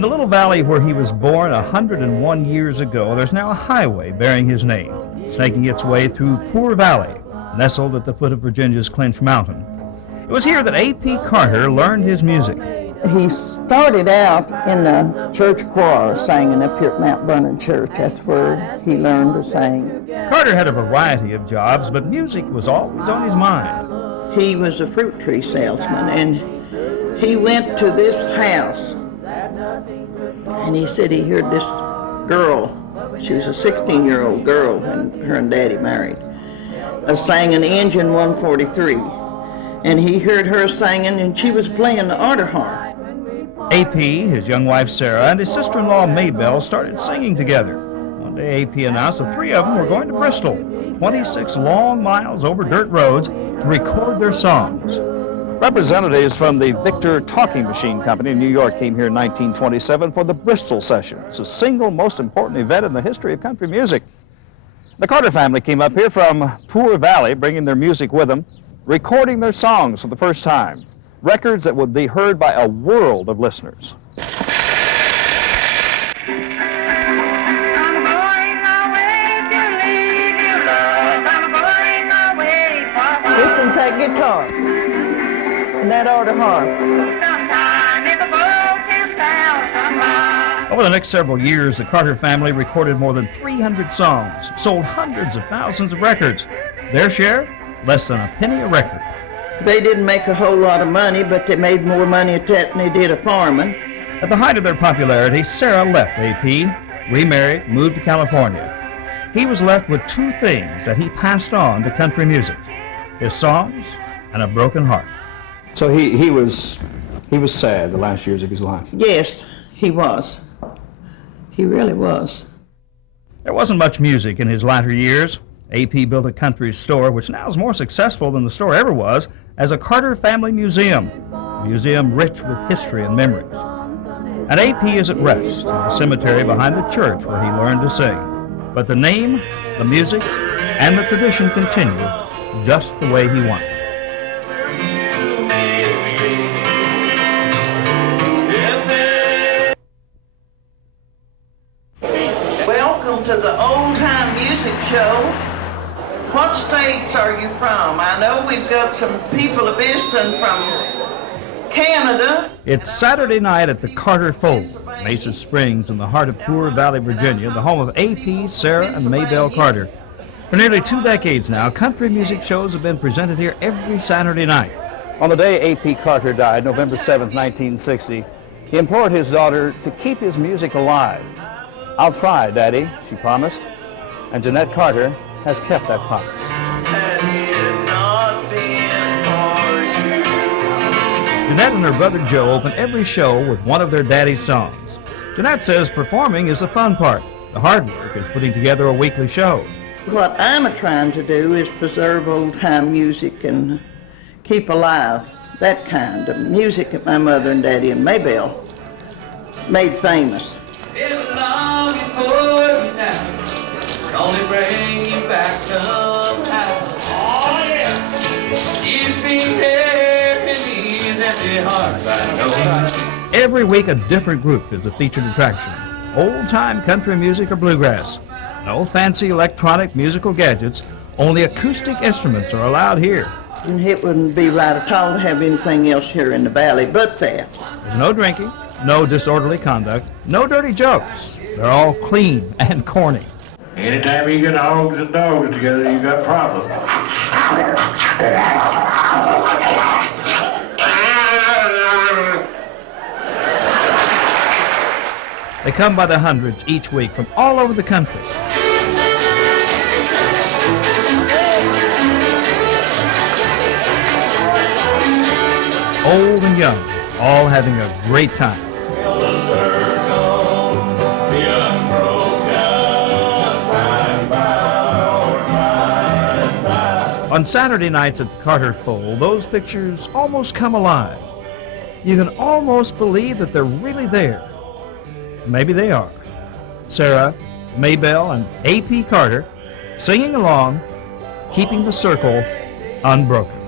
In the little valley where he was born 101 years ago, there's now a highway bearing his name, snaking its way through Poor Valley, nestled at the foot of Virginia's Clinch Mountain. It was here that A.P. Carter learned his music. He started out in the church choir singing up here at Mount Vernon Church. That's where he learned to sing. Carter had a variety of jobs, but music was always on his mind. He was a fruit tree salesman, and he went to this house, and he said he heard this girl, she was a 16-year-old girl when her and Daddy married, singing Engine 143. And he heard her singing, and she was playing the altar harp. A.P., his young wife Sarah, and his sister-in-law Maybelle started singing together. One day A.P. announced the three of them were going to Bristol, 26 long miles over dirt roads, to record their songs. Representatives from the Victor Talking Machine Company in New York came here in 1927 for the Bristol session. It's the single most important event in the history of country music. The Carter family came up here from Poor Valley, bringing their music with them, recording their songs for the first time, records that would be heard by a world of listeners. Listen to that guitar and that altar harp. Over the next several years, the Carter family recorded more than 300 songs, sold hundreds of thousands of records. Their share? Less than a penny a record. They didn't make a whole lot of money, but they made more money at that than they did a farming. At the height of their popularity, Sarah left A.P., remarried, moved to California. He was left with two things that he passed on to country music: his songs and a broken heart. So he was sad the last years of his life. Yes, he was. He really was. There wasn't much music in his latter years. A.P. built a country store, which now is more successful than the store ever was, as a Carter Family Museum, a museum rich with history and memories. And A.P. is at rest in the cemetery behind the church where he learned to sing. But the name, the music, and the tradition continue just the way he wanted. Welcome to the Old Time Music Show. What states are you from? I know we've got some people visiting from Canada. It's Saturday night at the Carter Fold, Mesa Springs in the heart of Poor Valley, Virginia, the home of A.P., Sarah, and Maybelle Carter. For nearly 2 decades now, country music shows have been presented here every Saturday night. On the day A.P. Carter died, November 7, 1960, he implored his daughter to keep his music alive. "I'll try, Daddy," she promised, and Jeanette Carter has kept that promise. Jeanette and her brother Joe open every show with one of their daddy's songs. Jeanette says performing is the fun part. The hard work is putting together a weekly show. What I'm trying to do is preserve old-time music and keep alive that kind of music that my mother and Daddy and Maybelle made famous. Only bring you back somehow. Oh, yeah. You've been there in these empty hearts, I know. Every week a different group is the featured attraction. Old-time country music or bluegrass. No fancy electronic musical gadgets, only acoustic instruments are allowed here. And it wouldn't be right at all to have anything else here in the valley but that. There's no drinking, no disorderly conduct, no dirty jokes. They're all clean and corny. Anytime you get hogs and dogs together, you got problems. They come by the hundreds each week from all over the country. Old and young, all having a great time. On Saturday nights at the Carter Fold, those pictures almost come alive. You can almost believe that they're really there. Maybe they are. Sarah, Maybelle, and A.P. Carter singing along, keeping the circle unbroken.